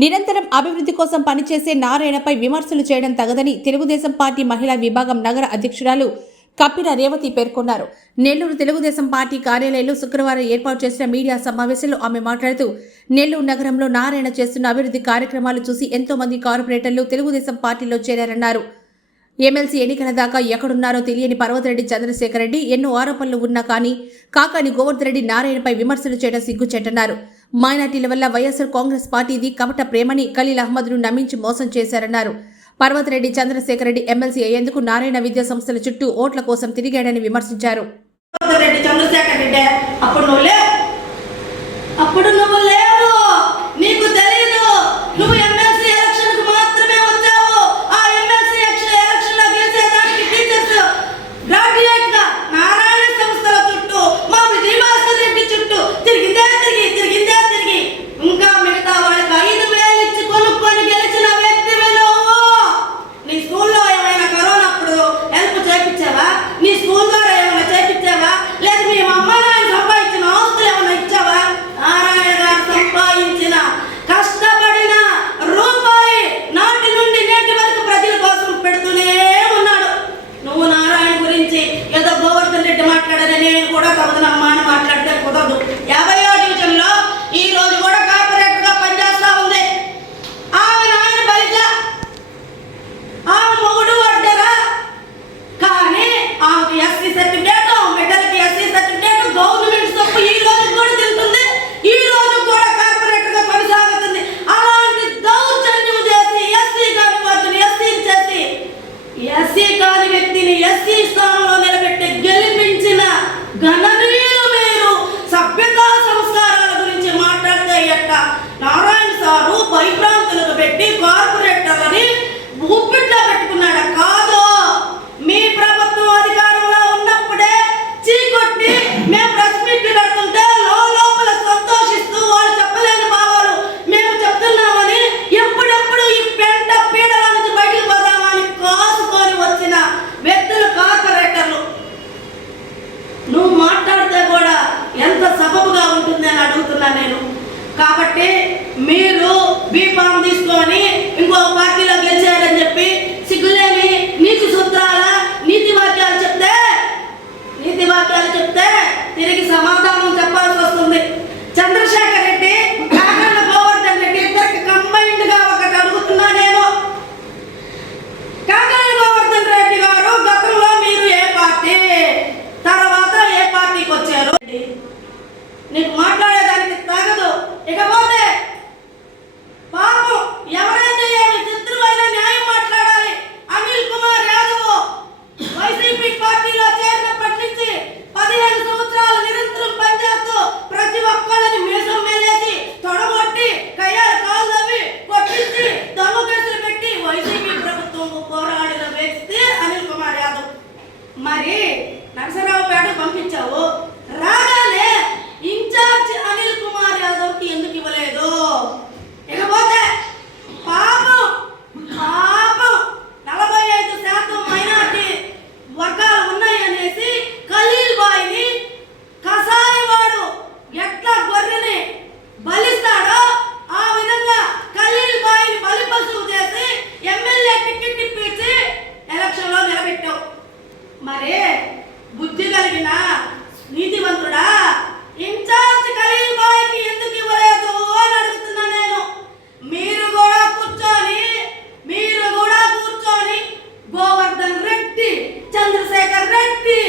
నిరంతరం అభివృద్ధి కోసం పనిచేసే నారాయణపై విమర్శలు చేయడం తగదని తెలుగుదేశం పార్టీ మహిళా విభాగం నగర అధ్యక్షురాలు కప్పిన రేవతి పేర్కొన్నారు. నెల్లూరు తెలుగుదేశం పార్టీ కార్యాలయంలో శుక్రవారం ఏర్పాటు చేసిన మీడియా సమావేశంలో ఆమె మాట్లాడుతూ నెల్లూరు నగరంలో నారాయణ చేస్తున్న అభివృద్ధి కార్యక్రమాలు చూసి ఎంతో మంది కార్పొరేటర్లు తెలుగుదేశం పార్టీలో చేరారన్నారు. ఎమ్మెల్సీ ఎన్నికల దాకా ఎక్కడున్నారో తెలియని పర్వతరెడ్డి చంద్రశేఖర్ రెడ్డి ఎన్నో ఆరోపణలు ఉన్నా కానీ కాకాని గోవర్ధన్ రెడ్డి నారాయణపై విమర్శలు చేయడం సిగ్గుచేటన్నారు. మైనార్టీల వల్ల వైఎస్ఆర్ కాంగ్రెస్ పార్టీది కపట ప్రేమని ఖలీల్ అహ్మద్ను నమ్మించి మోసం చేశారన్నారు. పర్వతరెడ్డి చంద్రశేఖర్ రెడ్డి ఎమ్మెల్సీ అయ్యేందుకు నారాయణ విద్యా సంస్థల చుట్టూ ఓట్ల కోసం తిరిగాడని విమర్శించారు. చంద్రశేఖర్ రెడ్డి అప్పుడు నువ్వు అప్పుడు నువ్వు పెట్టుకున్నాడా? కాదు. మీ ప్రభుత్వం అధికారంలో ఉన్నప్పుడే చీకొట్టి మేము ప్రెస్ మీట్ పెడుతుంటే లోపల సంతోషిస్తూ వాళ్ళు చెప్పలేని భావాలు మేము చెప్తున్నామని ఎప్పుడెప్పుడు ఈ పెంట పీడల నుంచి బయటకు పోదామని కాసుకొని వచ్చిన వ్యక్తులు కార్పొరేటర్లు. నువ్వు మాట్లాడితే కూడా ఎంత సబబుగా ఉంటుందని అని అడుగుతున్నా నేను. కాబట్టి మీరు బీఫామ్ తీసుకొని ఇంకో పార్టీలో గెలిచారని చెప్పి మరి నరసరావుపేట పంపించావు. మరే బుద్ధి కలిగిన నీతివంతుడా ఇన్ఛార్జ్ కలిగి బాయ్కి ఎందుకు ఇవ్వలేదు అని అడుగుతున్నా నేను. మీరు కూడా కూర్చొని మీరు కూడా కూర్చొని గోవర్ధన్ రెడ్డి చంద్రశేఖర్ రెడ్డి